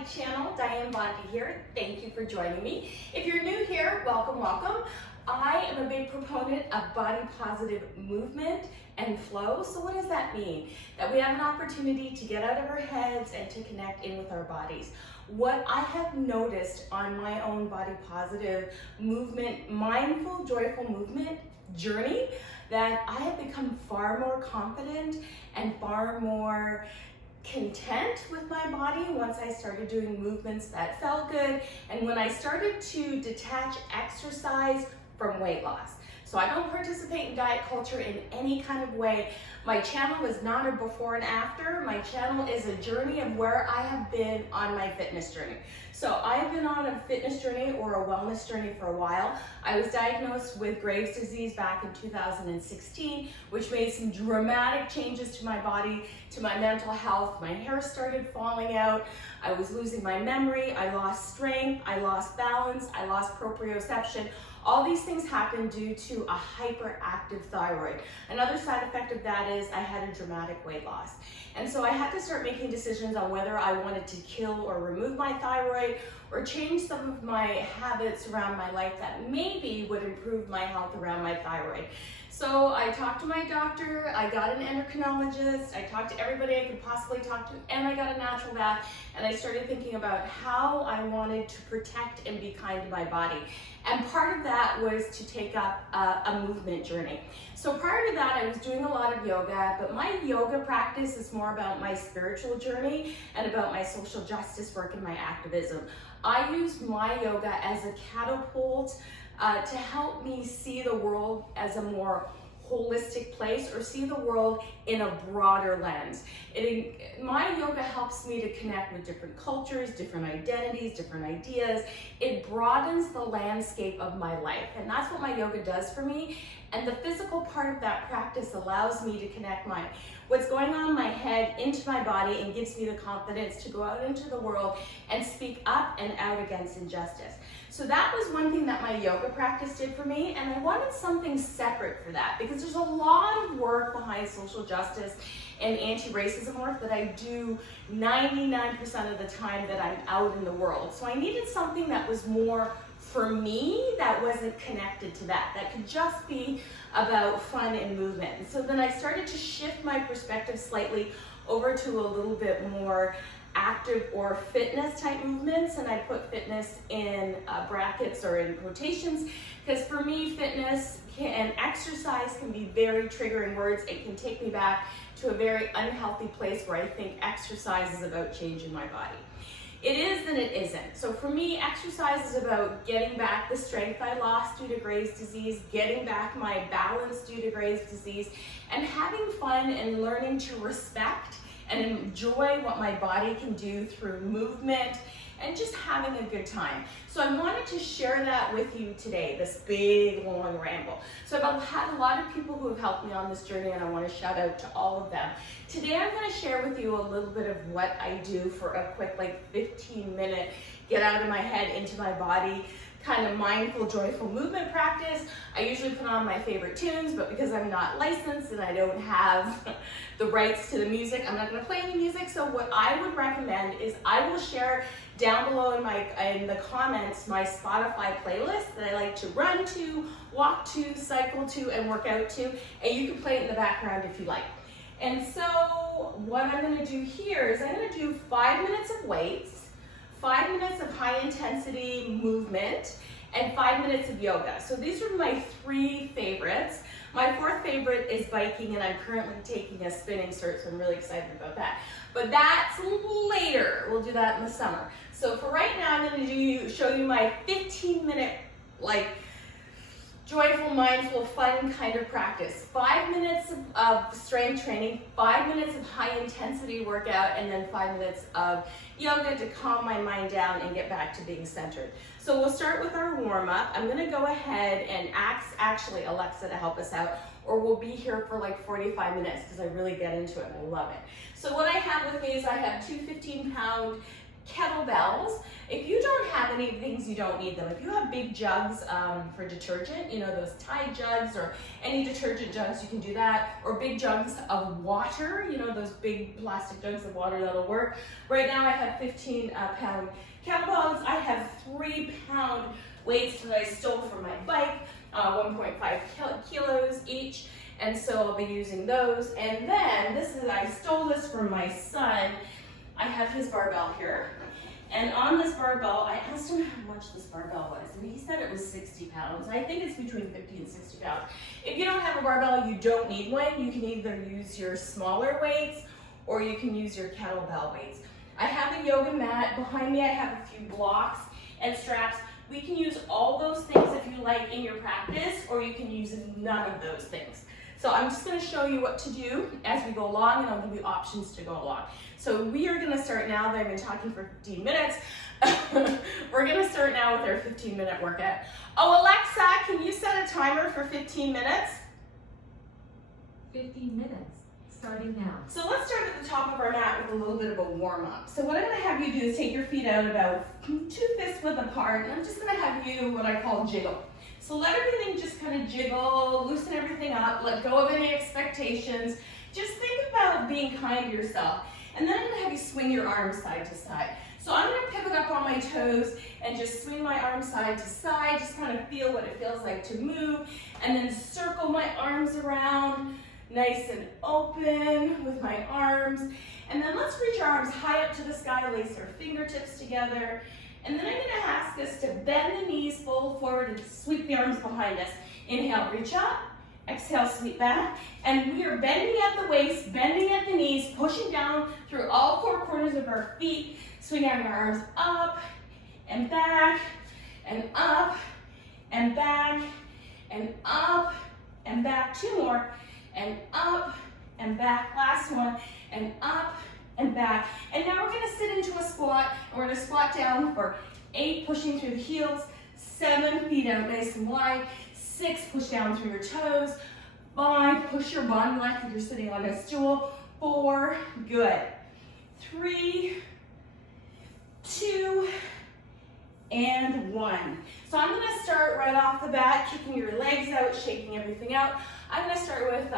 my channel. Dianne Bondy here. Thank you for joining me. If you're new here, welcome, welcome. I am a big proponent of body positive movement and flow. So what does that mean? That we have an opportunity to get out of our heads and to connect in with our bodies. What I have noticed on my own body positive movement, mindful, joyful movement journey, that I have become far more confident and far more content with my body once I started doing movements that felt good, and when I started to detach exercise from weight loss. So I don't participate in diet culture in any kind of way. My channel is not a before and after. My channel is a journey of where I have been on my fitness journey. So I've been on a fitness journey or a wellness journey for a while. I was diagnosed with Graves' disease back in 2016, which made some dramatic changes to my body, to my mental health. My hair started falling out. I was losing my memory. I lost strength. I lost balance. I lost proprioception. All these things happened due to a hyperactive thyroid. Another side effect of that is I had a dramatic weight loss. And so I had to start making decisions on whether I wanted to kill or remove my thyroid or change some of my habits around my life that maybe would improve my health around my thyroid. So I talked to my doctor, I got an endocrinologist, I talked to everybody I could possibly talk to, and I got a natural bath, and I started thinking about how I wanted to protect and be kind to my body. And part of that was to take up a movement journey. So prior to that, I was doing a lot of yoga, but my yoga practice is more about my spiritual journey and about my social justice work and my activism. I use my yoga as a catapult to help me see the world as a more holistic place, or see the world in a broader lens. My yoga helps me to connect with different cultures, different identities, different ideas. It broadens the landscape of my life, and that's what my yoga does for me. And the physical part of that practice allows me to connect what's going on in my head into my body, and gives me the confidence to go out into the world and speak up and out against injustice. So that was one thing that my yoga practice did for me, and I wanted something separate for that, because there's a lot of work behind social justice and anti-racism work that I do 99% of the time that I'm out in the world. So I needed something that was more for me, that wasn't connected to that could just be about fun and movement. And so then I started to shift my perspective slightly over to a little bit more active or fitness type movements, and I put fitness in brackets or in quotations, because for me fitness and exercise can be very triggering words. It can take me back to a very unhealthy place where I think exercise is about changing my body. It is and it isn't. So for me, exercise is about getting back the strength I lost due to Graves' disease, getting back my balance due to Graves' disease, and having fun and learning to respect and enjoy what my body can do through movement and just having a good time. So I wanted to share that with you today, this big, long ramble. So I've had a lot of people who have helped me on this journey, and I want to shout out to all of them. Today I'm going to share with you a little bit of what I do for a quick 15-minute get out of my head into my body kind of mindful, joyful movement practice. I usually put on my favorite tunes, but because I'm not licensed and I don't have the rights to the music, I'm not going to play any music. So what I would recommend is I will share down below in the comments my Spotify playlist that I like to run to, walk to, cycle to, and work out to, and you can play it in the background if you like. And so what I'm going to do here is I'm going to do 5 minutes of weights, 5 minutes of high intensity movement, and 5 minutes of yoga. So these are my 3 favorites. My 4th favorite is biking, and I'm currently taking a spinning cert, so I'm really excited about that. But that's later. We'll do that in the summer. So for right now, I'm going to show you my 15-minute joyful, mindful, fun kind of practice. 5 minutes of strength training, 5 minutes of high intensity workout, and then 5 minutes of yoga to calm my mind down and get back to being centered. So we'll start with our warm up. I'm gonna go ahead and ask actually Alexa to help us out, or we'll be here for 45 minutes because I really get into it and I love it. So what I have with me is I have 2 15-pound kettlebells. If you don't have any things, you don't need them. If you have big jugs for detergent, you know, those Tide jugs or any detergent jugs, you can do that. Or big jugs of water, you know, those big plastic jugs of water, that'll work. Right now I have 15-pound kettlebells. I have 3-pound weights that I stole from my bike, 1.5 kilos each. And so I'll be using those. And then I stole this from my son. I have his barbell here. And on this barbell, I asked him how much this barbell was, and he said it was 60 pounds. I think it's between 50 and 60 pounds. If you don't have a barbell, you don't need one. You can either use your smaller weights or you can use your kettlebell weights. I have a yoga mat. Behind me, I have a few blocks and straps. We can use all those things if you like in your practice, or you can use none of those things. So I'm just going to show you what to do as we go along, and I'll give you options to go along. So we are going to start now that I've been talking for 15 minutes. We're going to start now with our 15-minute workout. Oh, Alexa, can you set a timer for 15 minutes? 15 minutes, starting now. So let's start at the top of our mat with a little bit of a warm-up. So what I'm going to have you do is take your feet out about 2 fists width apart, and I'm just going to have you what I call jiggle. So let everything just kind of jiggle, loosen everything up, let go of any expectations. Just think about being kind to yourself. And then I'm going to have you swing your arms side to side. So I'm going to pivot up on my toes and just swing my arms side to side, just kind of feel what it feels like to move, and then circle my arms around, nice and open with my arms. And then let's reach our arms high up to the sky, lace our fingertips together. And then I'm going to ask us to bend the knees, fold forward, and sweep the arms behind us. Inhale, reach up. Exhale, sweep back. And we are bending at the waist, bending at the knees, pushing down through all 4 corners of our feet, swinging our arms up and back, and up and back, and up and back. 2 more, and up and back. Last one, and up and back. And now we're going to sit into a squat, and we're going to squat down for 8, pushing through the heels, 7, feet out nice and wide, 6, push down through your toes, 5, push your body like if you're sitting on a stool, 4, good, 3, 2, and 1. So I'm going to start right off the bat, kicking your legs out, shaking everything out. I'm going to start with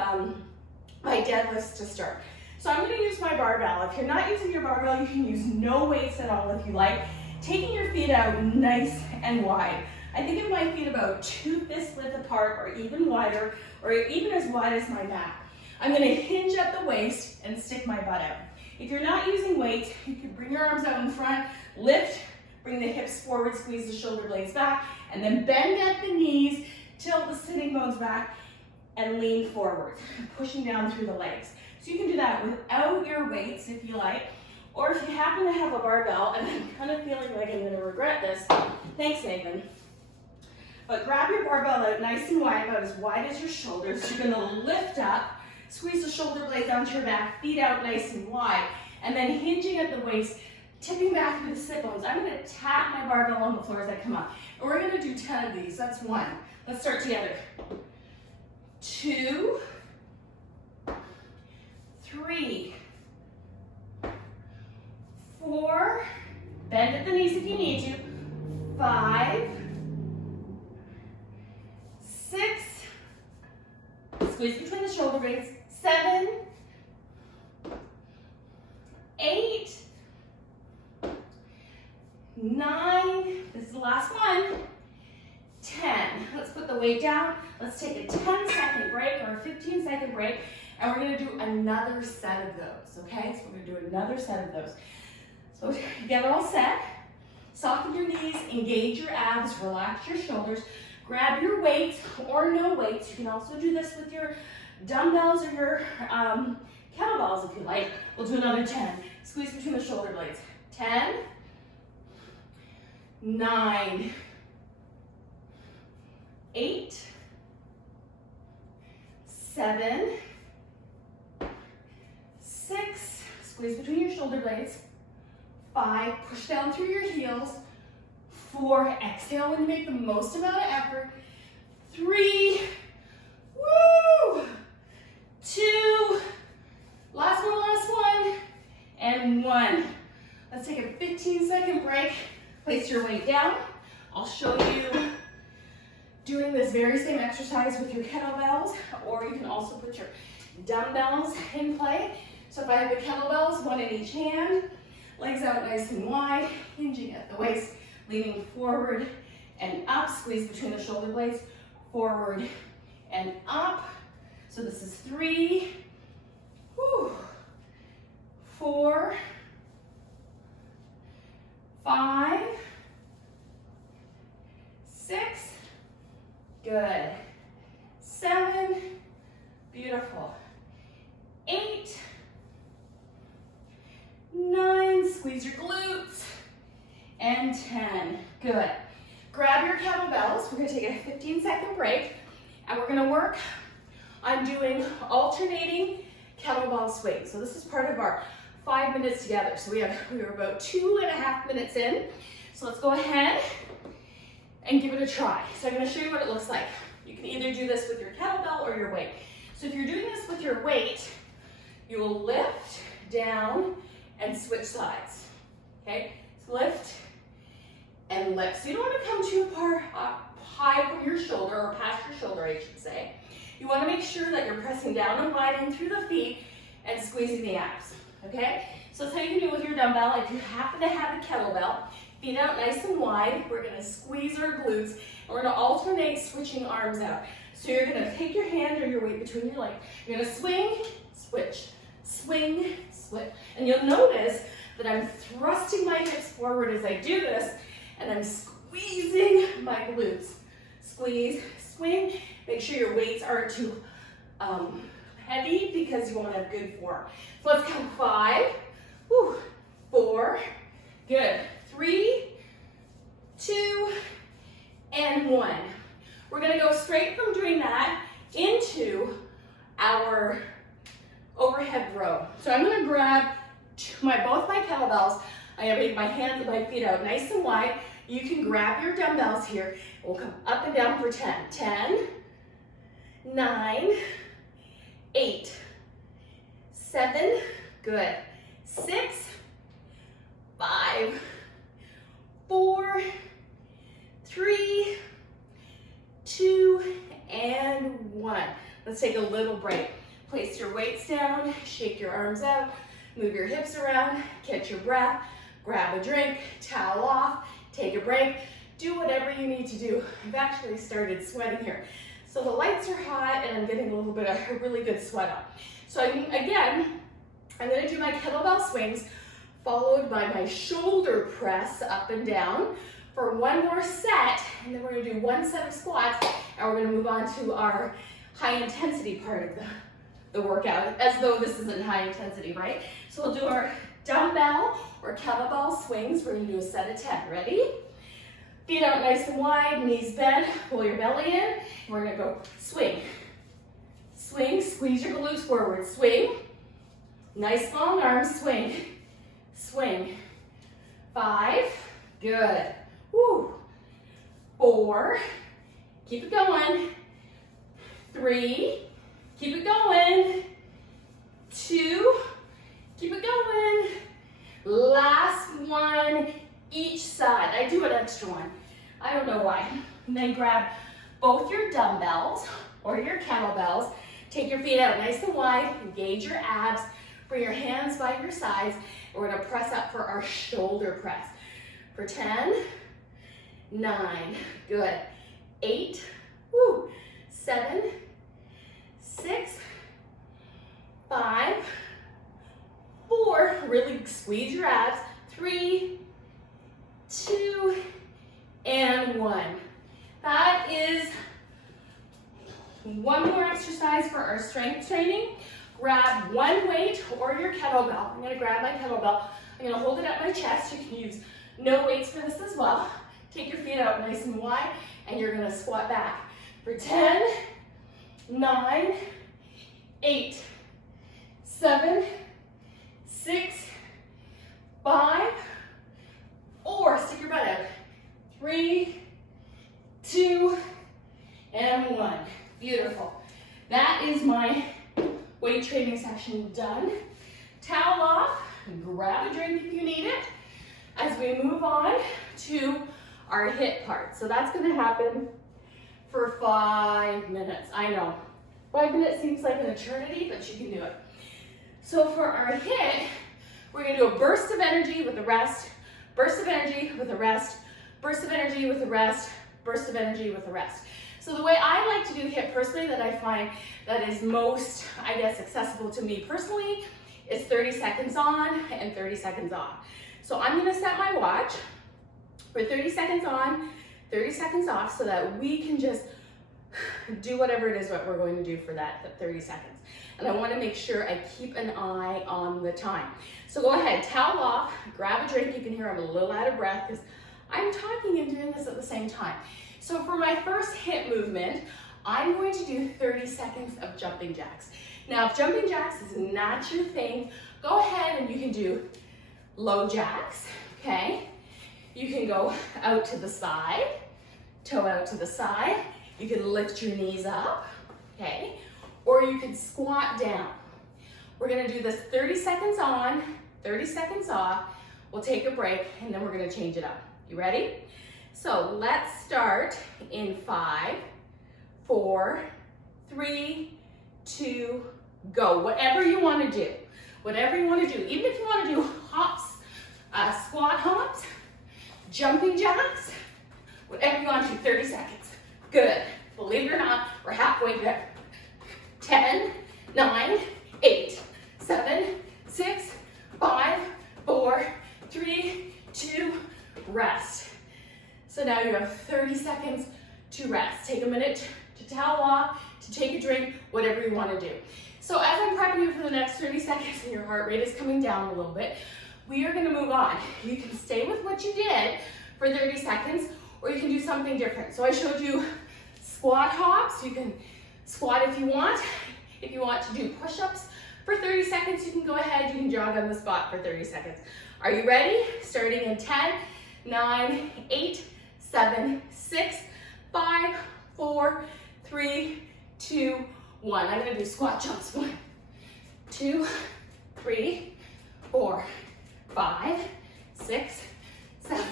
my deadlifts to start. So I'm going to use my barbell. If you're not using your barbell, you can use no weights at all if you like. Taking your feet out nice and wide. I think of my feet about 2 fists width apart, or even wider, or even as wide as my mat. I'm going to hinge at the waist and stick my butt out. If you're not using weights, you can bring your arms out in front, lift, bring the hips forward, squeeze the shoulder blades back, and then bend at the knees, tilt the sitting bones back, and lean forward, pushing down through the legs. So you can do that without your weights if you like, or if you happen to have a barbell, and I'm kind of feeling like I'm going to regret this. Thanks, Nathan. But grab your barbell out nice and wide, about as wide as your shoulders. You're going to lift up, squeeze the shoulder blades onto your back, feet out nice and wide, and then hinging at the waist, tipping back into the sit bones. I'm going to tap my barbell on the floor as I come up. And we're going to do 10 of these. That's 1. Let's start together. 2, 3, 4, bend at the knees if you need to, 5, 6, squeeze between the shoulder blades, 7, 8, 9, this is the last one, 10. Let's put the weight down. Let's take a 10-second break or a 15-second break, and we're going to do another set of those, okay? So we're going to do another set of those. So get all set, soften your knees, engage your abs, relax your shoulders, grab your weights or no weights. You can also do this with your dumbbells or your kettlebells if you like. We'll do another 10. Squeeze between the shoulder blades. 10, 9, 8, 7, 6, squeeze between your shoulder blades, 5, push down through your heels, 4, exhale when you make the most amount of effort, 3, woo, 2, last one, and 1. Let's take a 15-second break. Place your weight down. I'll show you doing this very same exercise with your kettlebells, or you can also put your dumbbells in play. So if I have the kettlebells, one in each hand, legs out nice and wide, hinging at the waist, leaning forward and up, squeeze between the shoulder blades, forward and up. So this is 3, 4, 5, 6, good, 7, beautiful, 8, 9, squeeze your glutes, and 10, good. Grab your kettlebells. We're gonna take a 15-second break, and we're gonna work on doing alternating kettlebell swings. So this is part of our 5 minutes together. So we were about 2.5 minutes in. So let's go ahead and give it a try. So I'm gonna show you what it looks like. You can either do this with your kettlebell or your weight. So if you're doing this with your weight, you will lift, down, and switch sides, okay? So lift and lift. So you don't wanna come too far high from your shoulder, or past your shoulder, I should say. You wanna make sure that you're pressing down and wide in through the feet and squeezing the abs, okay? So that's how you can do it with your dumbbell. If you happen to have a kettlebell, feet out nice and wide, we're gonna squeeze our glutes, and we're gonna alternate switching arms out. So you're gonna take your hand or your weight between your legs. You're gonna swing, switch, swing, switch. And you'll notice that I'm thrusting my hips forward as I do this, and I'm squeezing my glutes. Squeeze, swing. Make sure your weights aren't too heavy because you want to have good form. So let's count 5, 4, good, 3, 2, and 1. We're going to go straight from doing that into our overhead row. So I'm going to grab both my kettlebells. I'm going to make my hands and my feet out nice and wide. You can grab your dumbbells here. We'll come up and down for 10. 10, 9, 8, 7, good, 6, 5, 4, 3, 2, and 1. Let's take a little break. Place your weights down, shake your arms out, move your hips around, catch your breath, grab a drink, towel off, take a break, do whatever you need to do. I've actually started sweating here. So the lights are hot and I'm getting a little bit of a really good sweat on. So again, I'm gonna do my kettlebell swings followed by my shoulder press up and down for one more set, and then we're gonna do one set of squats, and we're gonna move on to our high intensity part of the workout, as though this isn't high intensity, right? So we'll do our dumbbell or kettlebell swings. We're gonna do a set of 10, ready? Feet out nice and wide, knees bent, pull your belly in, and we're gonna go swing. Swing, squeeze your glutes forward, swing. Nice long arms, swing. Swing. 5, good. Woo. 4, keep it going. 3, keep it going. 2, keep it going. Last one, each side. I do an extra one. I don't know why. And then grab both your dumbbells or your kettlebells. Take your feet out nice and wide. Engage your abs. Bring your hands by your sides. And we're gonna press up for our shoulder press. For 10, 9, good. 8, 7, 6, 5, 4, really squeeze your abs. 3, 2, and 1. That is one more exercise for our strength training. Grab one weight or your kettlebell. I'm gonna grab my kettlebell. I'm gonna hold it at my chest. You can use no weights for this as well. Take your feet out nice and wide, and you're gonna squat back. For 10, 9, 8, 7, 6, 5, 4, stick your butt out. 3, 2, and 1. Beautiful. That is my weight training session done. Towel off, grab a drink if you need it. we move on to our HIIT part. So that's gonna happen for 5 minutes. I know, 5 minutes seems like an eternity, but you can do it. So for our HIIT, we're gonna do a burst of energy with a rest, burst of energy with a rest, burst of energy with a rest, burst of energy with a rest. So the way I like to do HIIT personally, that I find that is most, I guess, accessible to me personally, is 30 seconds on and 30 seconds off. So I'm gonna set my watch for 30 seconds on, 30 seconds off, so that we can just do whatever it is what we're going to do for that 30 seconds. And I wanna make sure I keep an eye on the time. So go ahead, towel off, grab a drink. You can hear I'm a little out of breath because I'm talking and doing this at the same time. So for my first HIIT movement, I'm going to do 30 seconds of jumping jacks. Now, if jumping jacks is not your thing, go ahead and you can do low jacks, okay? You can go out to the side, toe out to the side. You can lift your knees up, okay? Or you can squat down. We're gonna do this 30 seconds on, 30 seconds off. We'll take a break and then we're gonna change it up. You ready? So let's start in 5, 4, 3, 2, go. Whatever you want to do, whatever you want to do. Even if you want to do hops, squat hops, jumping jacks, whatever you want to do, 30 seconds. Good. Believe it or not, we're halfway there. 10, 9, 8, 7, 6, 5, 4, 3, 2, rest. So now you have 30 seconds to rest. Take a minute to towel off, to take a drink, whatever you want to do. So as I'm prepping you for the next 30 seconds and your heart rate is coming down a little bit, we are going to move on. You can stay with what you did for 30 seconds, or you can do something different. So I showed you squat hops. You can squat if you want. If you want to do push-ups for 30 seconds, you can go ahead. You can jog on the spot for 30 seconds. Are you ready? Starting in 10, 9, 8, 7, 6, 5, 4, 3, 2, 1. I'm gonna do squat jumps. 1, 2, 3, 4, 5, 6, 7,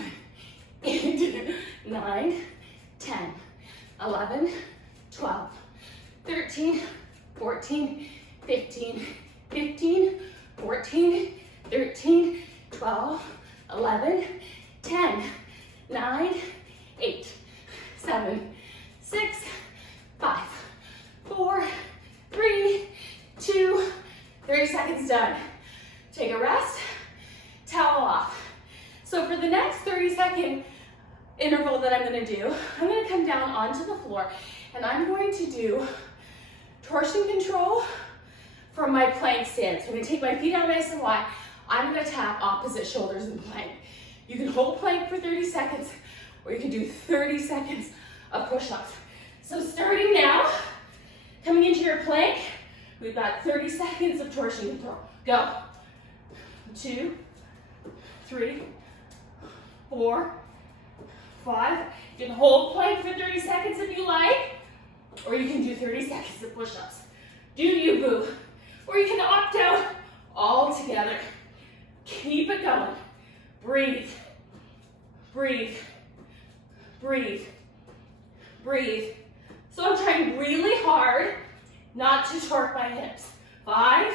8, 9, 10, 11, 12, 13, 14, 15, 15, 14, 13, 12, 11, 10, 9, 8, 7, 6, 5, 4, 3, 2, 30 seconds done. Take a rest, towel off. So for the next 30-second interval that I'm gonna do, I'm gonna come down onto the floor and I'm going to do torsion control from my plank stance. So I'm gonna take my feet out nice and wide. I'm gonna tap opposite shoulders in plank. You can hold plank for 30 seconds, or you can do 30 seconds of push-ups. So starting now, coming into your plank, we've got 30 seconds of torsion control. Go. 2, 3, 4, 5. You can hold plank for 30 seconds if you like, or you can do 30 seconds of push-ups. Do you, boo? Or you can opt out all together. Keep it going. Breathe. Breathe. Breathe. Breathe. So I'm trying really hard not to torque my hips. 5,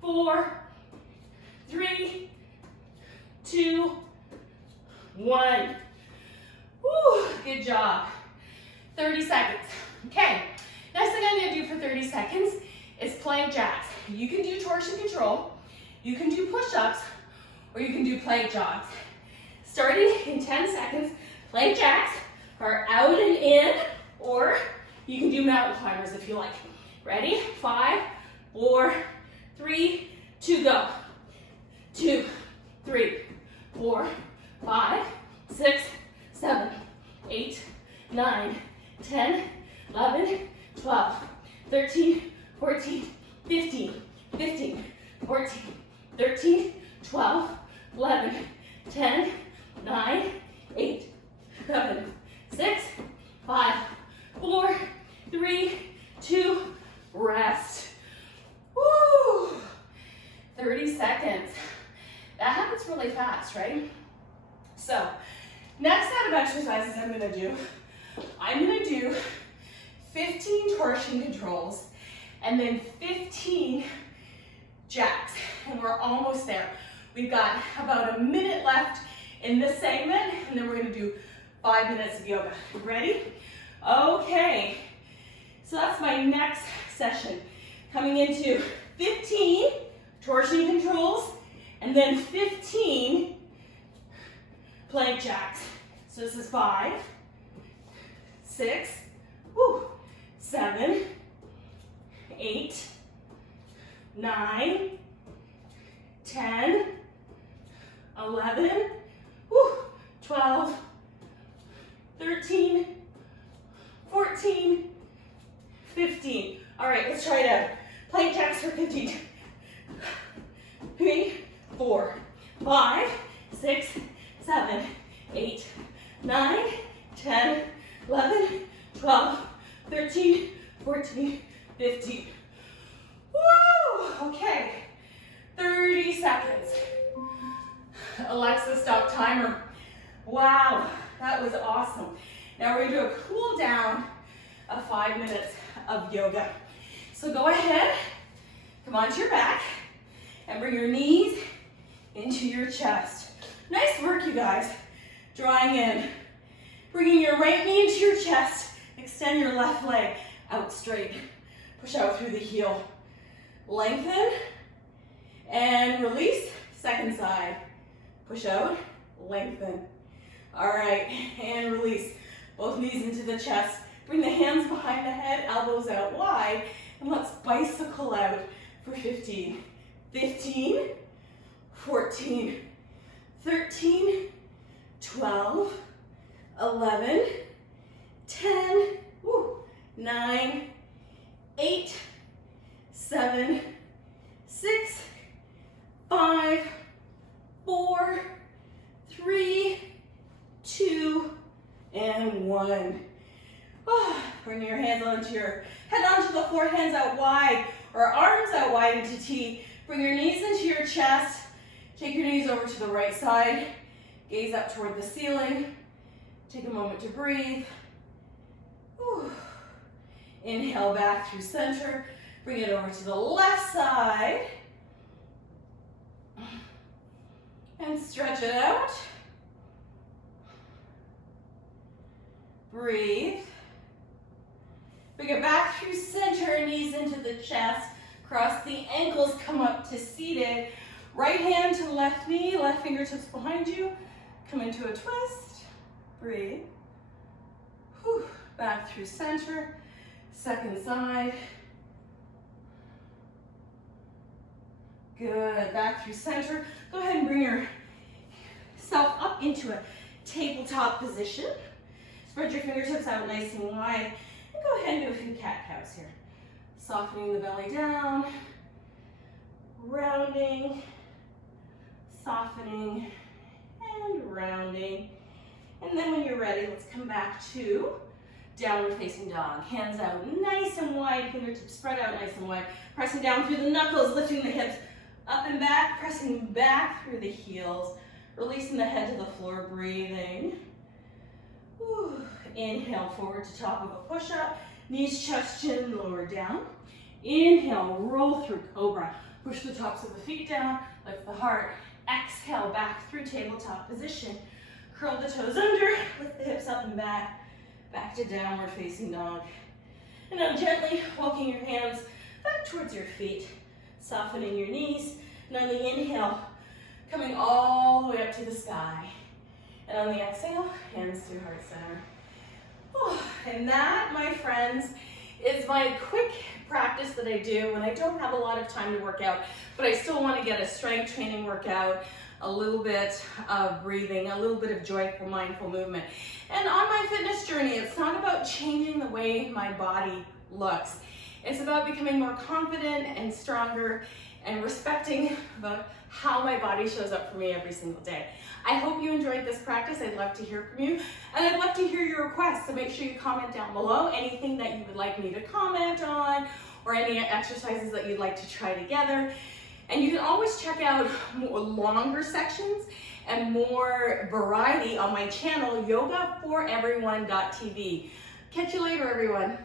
4, 3, 2, 1. Woo, good job. 30 seconds. Okay, next thing I'm gonna do for 30 seconds is plank jacks. You can do torsion control, you can do push-ups, or you can do plank jogs. Starting in 10 seconds, plank jacks are out and in, or you can do mountain climbers if you like. Ready? 5, 4, 3, 2, go. 2, 3, 4, 5, 6, 7, 8, 9, 10, 11, 12, 13, 14, 15, 15, 14, 13, 12, 11, 10, 9, 8, 7, 6, 5, 4, 3, 2, rest. Woo! 30 seconds. That happens really fast. class, right? So, next set of exercises I'm gonna do 15 torsion controls and then 15 jacks, and we're almost there. We've got about a minute left in this segment, and then we're gonna do 5 minutes of yoga. Ready? Okay, so that's my next session. Coming into 15 torsion controls and then 15 plank jacks. So this is 5, 6, 7, 8, 9, 10, 11, 12, 13, 14, 15. All right, let's try it out. Plank jacks for 15. 3, 4, 5, 6, 7, 8, 9, 10, 11, 12, 13, 14, 15. Woo! Okay, 30 seconds. Alexa, stop timer. Wow, that was awesome. Now we're gonna do a cool down of 5 minutes of yoga. So go ahead, come onto your back, and bring your knees into your chest. Nice work, you guys. Drawing in. Bringing your right knee into your chest. Extend your left leg out straight. Push out through the heel. Lengthen and release. Second side. Push out, lengthen. All right, and release. Both knees into the chest. Bring the hands behind the head, elbows out wide, and let's bicycle out for 15. 15, 14, 13, 12, 11, 10, 9, 8, 7, 6, 5, 4, 3, 2, and 1. Bring your hands onto your head onto the floor, hands out wide, or arms out wide into T. Bring your knees into your chest. Take your knees over to the right side. Gaze up toward the ceiling. Take a moment to breathe. Inhale back through center. Bring it over to the left side. And stretch it out. Breathe. Bring it back through center, knees into the chest. Cross the ankles, come up to seated. Right hand to left knee, left fingertips behind you. Come into a twist. Breathe. Back through center. Second side. Good, back through center. Go ahead and bring yourself up into a tabletop position. Spread your fingertips out nice and wide. And go ahead and do a few cat-cows here. Softening the belly down, rounding, softening, and rounding. And then when you're ready, let's come back to downward facing dog. Hands out nice and wide, fingertips spread out nice and wide. Pressing down through the knuckles, lifting the hips up and back, pressing back through the heels, releasing the head to the floor, breathing. Inhale, forward to top of a push-up. Knees, chest, chin, lower down. Inhale, roll through cobra. Push the tops of the feet down, lift the heart. Exhale, back through tabletop position. Curl the toes under, lift the hips up and back to downward facing dog. And now gently walking your hands back towards your feet, softening your knees. And on the inhale, coming all the way up to the sky. And on the exhale, hands to heart center. And that, my friends, is my quick practice that I do when I don't have a lot of time to work out, but I still want to get a strength training workout, a little bit of breathing, a little bit of joyful, mindful movement. And on my fitness journey, it's not about changing the way my body looks. It's about becoming more confident and stronger and respecting about how my body shows up for me every single day. I hope you enjoyed this practice. I'd love to hear from you, and I'd love to hear your requests, so make sure you comment down below anything that you would like me to comment on or any exercises that you'd like to try together. And you can always check out more longer sections and more variety on my channel, yogaforeveryone.tv. Catch you later, everyone.